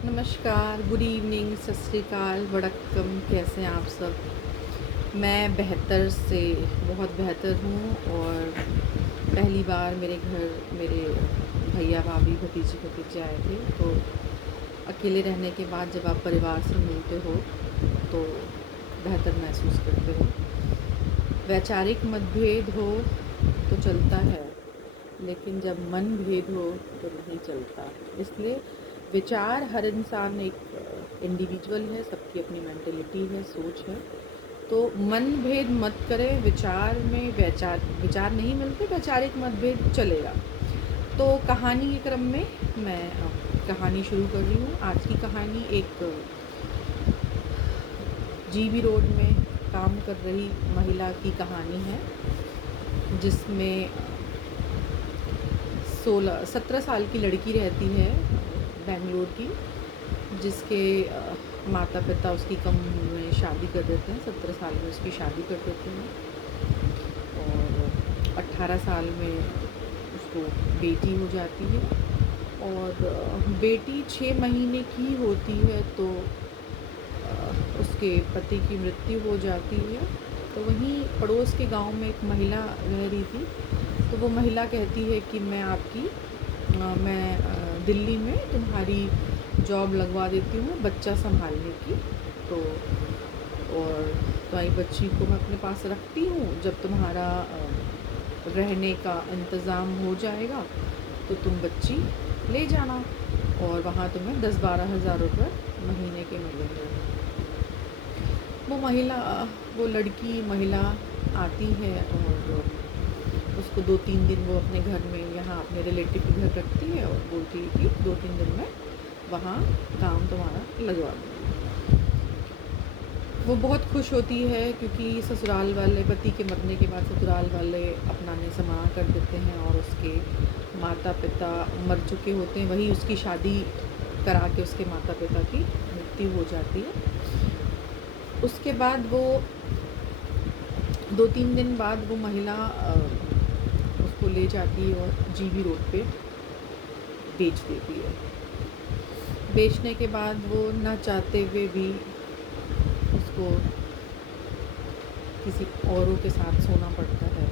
नमस्कार, good evening, सत श्री अकाल, वड़क्कम। कैसे हैं आप सब? मैं बेहतर से बहुत बेहतर हूँ। और पहली बार मेरे घर मेरे भैया भाभी भतीजी भतीजे आए थे। तो अकेले रहने के बाद जब आप परिवार से मिलते हो तो बेहतर महसूस करते हो। वैचारिक मतभेद हो तो चलता है, लेकिन जब मन भेद हो तो नहीं चलता। इसलिए विचार, हर इंसान एक इंडिविजुअल है, सबकी अपनी मेंटेलिटी है, सोच है। तो मन भेद मत करें। विचार में विचार नहीं मिलते, वैचारिक मतभेद चलेगा। तो कहानी के क्रम में मैं कहानी शुरू कर रही हूँ। आज की कहानी एक जीबी रोड में काम कर रही महिला की कहानी है, जिसमें 17 साल की लड़की रहती है, बेंगलोर की, जिसके माता पिता उसकी कम उम्र में शादी कर देते हैं। 17 साल में उसकी शादी कर देते हैं और 18 साल में उसको बेटी हो जाती है। और बेटी 6 महीने की होती है तो उसके पति की मृत्यु हो जाती है। तो वहीं पड़ोस के गांव में एक महिला रह रही थी। तो वो महिला कहती है कि मैं दिल्ली में तुम्हारी जॉब लगवा देती हूँ बच्चा संभालने की। तो और तुम्हारी बच्ची को मैं अपने पास रखती हूँ। जब तुम्हारा रहने का इंतज़ाम हो जाएगा तो तुम बच्ची ले जाना, और वहाँ तुम्हें 10-12 हज़ार रुपये महीने के मिलेंगे। वो लड़की महिला आती है और उसको 2-3 दिन वो अपने घर में, यहाँ अपने रिलेटिव के घर रखती है और बोलती है कि 2-3 दिन में वहाँ काम तुम्हारा लगवा दूँगी। वो बहुत खुश होती है क्योंकि ससुराल वाले, पति के मरने के बाद ससुराल वाले अपनाने से मना कर देते हैं और उसके माता पिता मर चुके होते हैं। वही उसकी शादी करा के उसके माता पिता की मृत्यु हो जाती है। उसके बाद वो 2-3 दिन बाद वो महिला उसको ले जाती है और जीबी रोड पे बेच देती है। बेचने के बाद वो न चाहते हुए भी उसको किसी औरों के साथ सोना पड़ता है।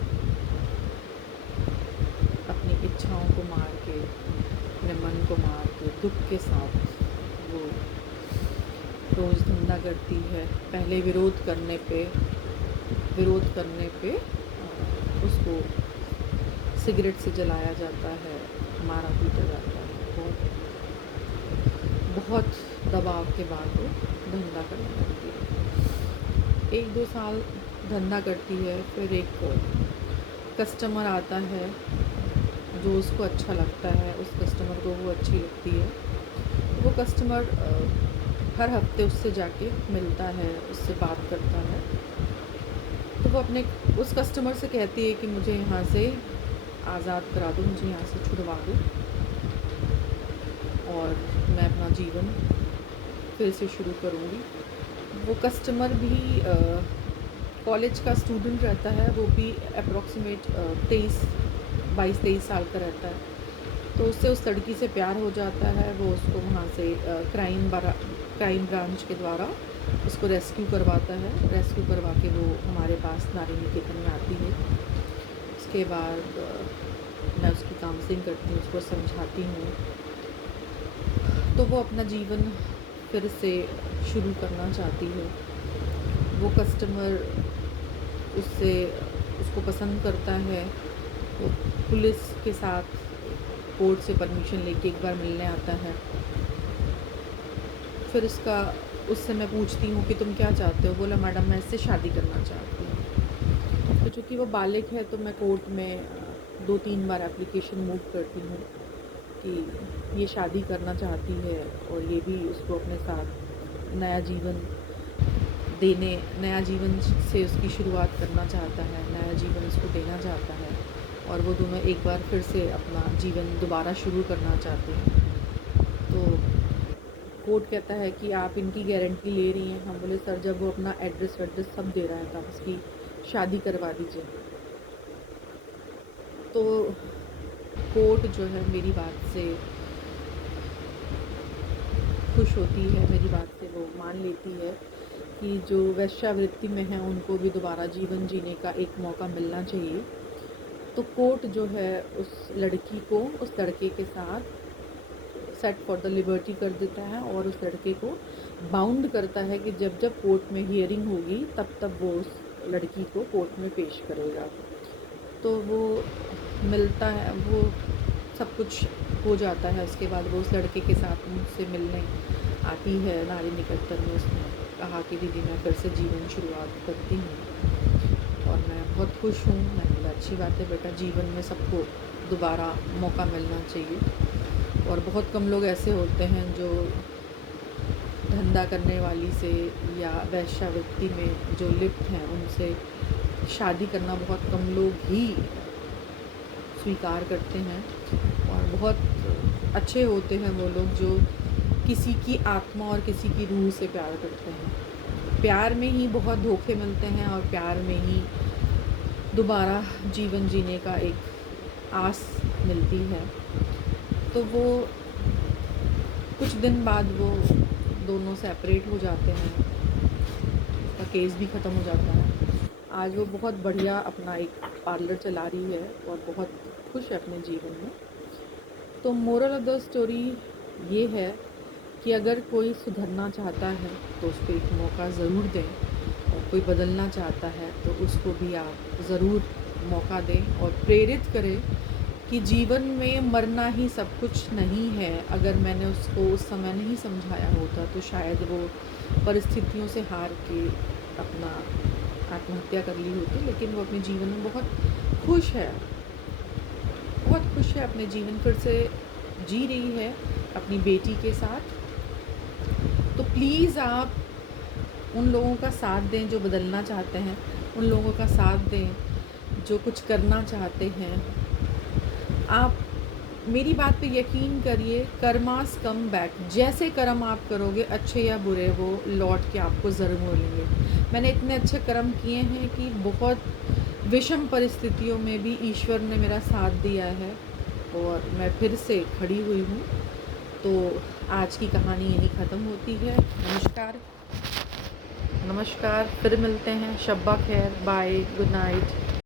अपनी इच्छाओं को मार के, अपने मन को मार के, दुख के साथ वो रोज़ धंधा करती है। पहले विरोध करने पे उसको सिगरेट से जलाया जाता है, मारा पीटा जाता है। बहुत दबाव के बाद वो धंधा करने लगती है। 1-2 साल धंधा करती है, फिर एक कस्टमर आता है जो उसको अच्छा लगता है, उस कस्टमर को वो अच्छी लगती है। वो कस्टमर हर हफ्ते उससे जाके मिलता है, उससे बात करता है। तो वो अपने उस कस्टमर से कहती है कि मुझे यहाँ से आज़ाद करा दो, मुझे यहाँ से छुड़वा दो और मैं अपना जीवन फिर से शुरू करूँगी। वो कस्टमर भी कॉलेज का स्टूडेंट रहता है। वो भी अप्रॉक्सीमेट 22-23 साल का रहता है। तो उससे उस लड़की से प्यार हो जाता है। वो उसको वहाँ से क्राइम ब्रांच के द्वारा उसको रेस्क्यू करवाता है। रेस्क्यू करवा के वो हमारे पास नारी निकेतन में आती है। उसके बाद मैं उसकी काउंसलिंग करती हूँ, उसको समझाती हूँ। तो वो अपना जीवन फिर से शुरू करना चाहती है। वो कस्टमर उसको पसंद करता है। वो पुलिस के साथ कोर्ट से परमिशन लेके एक बार मिलने आता है। फिर उससे मैं पूछती हूँ कि तुम क्या चाहते हो? बोला, मैडम मैं इससे शादी करना चाहती हूँ। तो चूँकि वो बालिग है तो मैं कोर्ट में 2-3 बार एप्लीकेशन मूव करती हूँ कि ये शादी करना चाहती है और ये भी उसको अपने साथ नया जीवन से उसकी शुरुआत करना चाहता है, नया जीवन उसको देना चाहता है और वो दोनों एक बार फिर से अपना जीवन दोबारा शुरू करना चाहते हैं। तो कोर्ट कहता है कि आप इनकी गारंटी ले रही हैं? हम बोले, सर जब वो अपना एड्रेस वेड्रेस सब दे रहा है तो आप उसकी शादी करवा दीजिए। तो कोर्ट जो है मेरी बात से खुश होती है मेरी बात से, वो मान लेती है कि जो वेश्यावृत्ति में हैं उनको भी दोबारा जीवन जीने का एक मौका मिलना चाहिए। तो कोर्ट जो है उस लड़की को उस लड़के के साथ सेट फॉर द लिबर्टी कर देता है और उस लड़के को बाउंड करता है कि जब जब कोर्ट में हियरिंग होगी तब तब वो उस लड़की को कोर्ट में पेश करेगा। तो वो मिलता है, वो सब कुछ हो जाता है। उसके बाद वो उस लड़के के साथ मुझसे मिलने आती है नारी निकेतन में। उसने कहा कि दीदी मैं फिर से जीवन शुरुआत करती हूँ और मैं बहुत खुश हूँ। मैंने बोला अच्छी बात है बेटा, जीवन में सबको दोबारा मौका मिलना चाहिए। और बहुत कम लोग ऐसे होते हैं जो धंधा करने वाली से या वेश्यावृत्ति में जो लिप्त हैं उनसे शादी करना बहुत कम लोग ही स्वीकार करते हैं। और बहुत अच्छे होते हैं वो लोग जो किसी की आत्मा और किसी की रूह से प्यार करते हैं। प्यार में ही बहुत धोखे मिलते हैं और प्यार में ही दोबारा जीवन जीने का एक आस मिलती है। तो वो कुछ दिन बाद वो दोनों सेपरेट हो जाते हैं, उसका केस भी ख़त्म हो जाता है। आज वो बहुत बढ़िया अपना एक पार्लर चला रही है और बहुत खुश है अपने जीवन में। तो मोरल ऑफ द स्टोरी ये है कि अगर कोई सुधरना चाहता है तो उसको एक मौका ज़रूर दें, और कोई बदलना चाहता है तो उसको भी आप ज़रूर मौका दें और प्रेरित करें कि जीवन में मरना ही सब कुछ नहीं है। अगर मैंने उसको उस समय नहीं समझाया होता तो शायद वो परिस्थितियों से हार के अपना आत्महत्या कर ली होती, लेकिन वो अपने जीवन में बहुत खुश है, बहुत खुश है। अपने जीवन फिर से जी रही है अपनी बेटी के साथ। तो प्लीज़ आप उन लोगों का साथ दें जो बदलना चाहते हैं, उन लोगों का साथ दें जो कुछ करना चाहते हैं। आप मेरी बात पे यकीन करिए, कर्मास कम बैक। जैसे कर्म आप करोगे अच्छे या बुरे, वो लौट के आपको ज़रूर मिलेंगे। मैंने इतने अच्छे कर्म किए हैं कि बहुत विषम परिस्थितियों में भी ईश्वर ने मेरा साथ दिया है और मैं फिर से खड़ी हुई हूँ। तो आज की कहानी यहीं ख़त्म होती है। नमस्कार, नमस्कार, फिर मिलते हैं। शब्बा खैर, बाय, गुड नाइट।